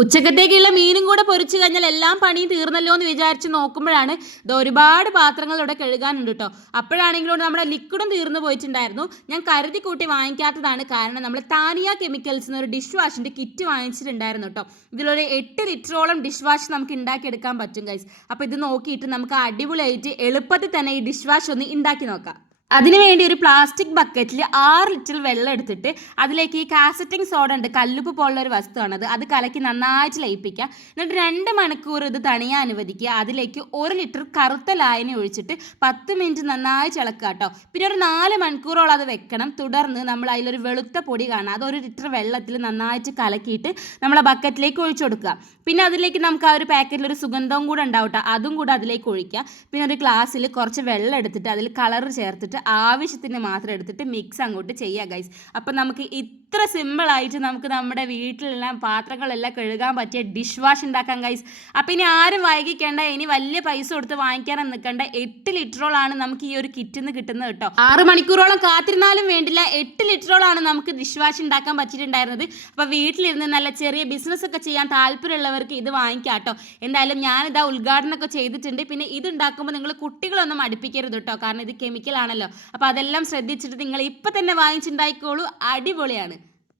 ഉച്ചക്കത്തേക്കുള്ള മീനും കൂടെ പൊരിച്ചു കഴിഞ്ഞാൽ എല്ലാം പണിയും തീർന്നല്ലോ എന്ന് വിചാരിച്ച് നോക്കുമ്പോഴാണ് ഇത് ഒരുപാട് പാത്രങ്ങൾ ഇവിടെ കഴുകാനുണ്ട് കേട്ടോ. അപ്പോഴാണെങ്കിലും നമ്മുടെ ലിക്വിഡും തീർന്നു പോയിട്ടുണ്ടായിരുന്നു. ഞാൻ കരുതി കൂട്ടി വാങ്ങിക്കാത്തതാണ്. കാരണം നമ്മൾ താനിയ കെമിക്കൽസ് ഒരു ഡിഷ് വാഷിൻ്റെ കിറ്റ് വാങ്ങിച്ചിട്ടുണ്ടായിരുന്നു കേട്ടോ. ഇതിലൊരു 8 ലിറ്ററോളം ഡിഷ് വാഷ് നമുക്ക് ഉണ്ടാക്കിയെടുക്കാൻ പറ്റും ഗൈസ്. അപ്പോൾ ഇത് നോക്കിയിട്ട് നമുക്ക് അടിപൊളിയായിട്ട് എളുപ്പത്തിൽ തന്നെ ഈ ഡിഷ് വാഷ് ഒന്ന് ഉണ്ടാക്കി നോക്കാം. അതിനുവേണ്ടി ഒരു പ്ലാസ്റ്റിക് ബക്കറ്റിൽ 6 ലിറ്റർ വെള്ളം എടുത്തിട്ട് അതിലേക്ക് ഈ കാസറ്റിംഗ് സോഡ ഉണ്ട്, കല്ലുപ്പ് പോലുള്ള ഒരു വസ്തുവാണത്, അത് കലക്കി നന്നായിട്ട് ലയിപ്പിക്കുക. എന്നിട്ട് 2 മണിക്കൂർ ഇത് തണിയാൻ അനുവദിക്കുക. അതിലേക്ക് 1 ലിറ്റർ കറുത്ത ലായനി ഒഴിച്ചിട്ട് 10 മിനിറ്റ് നന്നായി ഇളക്കുക കേട്ടോ. പിന്നെ ഒരു 4 മണിക്കൂറോളം അത് വെക്കണം. തുടർന്ന് നമ്മൾ അതിലൊരു വെളുത്ത പൊടി കാണാം, അത് 1 ലിറ്റർ വെള്ളത്തിൽ നന്നായിട്ട് കലക്കിയിട്ട് നമ്മൾ ആ ബക്കറ്റിലേക്ക് ഒഴിച്ചു കൊടുക്കുക. പിന്നെ അതിലേക്ക് നമുക്ക് ആ ഒരു പാക്കറ്റിൽ ഒരു സുഗന്ധവും കൂടെ ഉണ്ടാവും കേട്ടോ, അതും കൂടെ അതിലേക്ക് ഒഴിക്കുക. പിന്നെ ഒരു ഗ്ലാസ്സിൽ കുറച്ച് വെള്ളം എടുത്തിട്ട് അതിൽ കളർ ചേർത്തിട്ട് ആവശ്യത്തിന് മാത്രം എടുത്തിട്ട് മിക്സ് അങ്ങോട്ട് ചെയ്യുക ഗൈസ്. അപ്പം നമുക്ക് ഇത്ര സിമ്പിളായിട്ട് നമുക്ക് നമ്മുടെ വീട്ടിലെല്ലാം പാത്രങ്ങളെല്ലാം കഴുകാൻ പറ്റിയ ഡിഷ് വാഷ് ഉണ്ടാക്കാം ഗൈസ്. അപ്പം ഇനി ആരും വൈകിക്കേണ്ട, ഇനി വലിയ പൈസ കൊടുത്ത് വാങ്ങിക്കാനും നിൽക്കേണ്ട. 8 ലിറ്ററോളാണ് നമുക്ക് ഈ ഒരു കിറ്റിൽ നിന്ന് കിട്ടുന്നത് കേട്ടോ. 6 മണിക്കൂറോളം കാത്തിരുന്നാലും വേണ്ടില്ല, 8 ലിറ്ററോളാണ് നമുക്ക് ഡിഷ് വാഷ് ഉണ്ടാക്കാൻ പറ്റിയിട്ടുണ്ടായിരുന്നത്. അപ്പോൾ വീട്ടിലിരുന്ന് നല്ല ചെറിയ ബിസിനസ് ഒക്കെ ചെയ്യാൻ താല്പര്യമുള്ളവർക്ക് ഇത് വാങ്ങിക്കാം കേട്ടോ. എന്തായാലും ഞാനിതാ ഉദ്ഘാടനമൊക്കെ ചെയ്തിട്ടുണ്ട്. പിന്നെ ഇത് ഉണ്ടാക്കുമ്പോൾ നിങ്ങൾ കുട്ടികളൊന്നും അടുപ്പിക്കരുത് കേട്ടോ, കാരണം ഇത് കെമിക്കൽ ആണല്ലോ. അപ്പോൾ അതെല്ലാം ശ്രദ്ധിച്ചിട്ട് നിങ്ങൾ ഇപ്പം തന്നെ വാങ്ങിച്ചുണ്ടായിക്കോളൂ, അടിപൊളിയാണ്.